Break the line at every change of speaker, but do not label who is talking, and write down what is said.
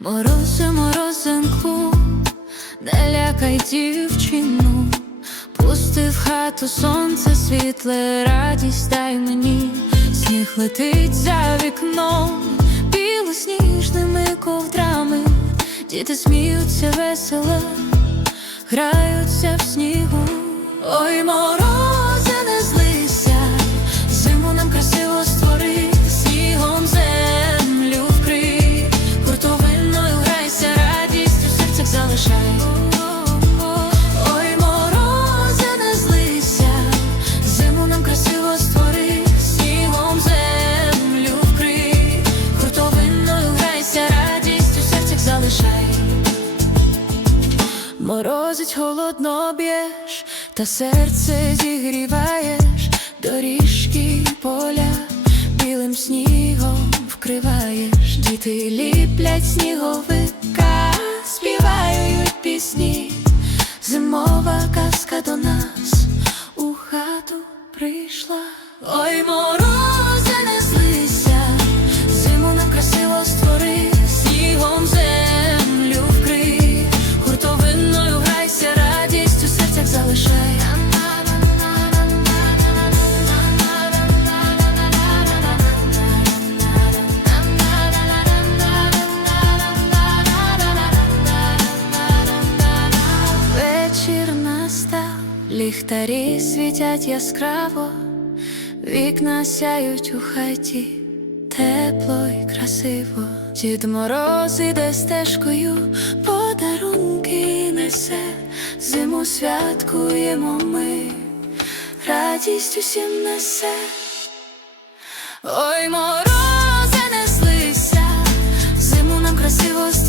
Морози, морозинку, не лякай дівчину, пусти в хату сонце світле, радість дай мені, сніг летить за вікном, білосніжними ковдрами, діти сміються весело, граються в снігу. Ой, морози, залишай. Ой, морози, не злися, зиму нам красиво створи, снігом землю вкрий, хуртовиною грайся, радість у серцях залишай. Морозить холодно б'єш, та серце зігріваєш, доріжки поля білим снігом вкриваєш, діти ліплять сніговика, Ліхтарі світять яскраво, вікна сяють у хаті, тепло і красиво. Дід мороз іде стежкою, подарунки несе, зиму святкуємо ми, радість усім несе. Ой, морозе не злися, зиму нам красиво.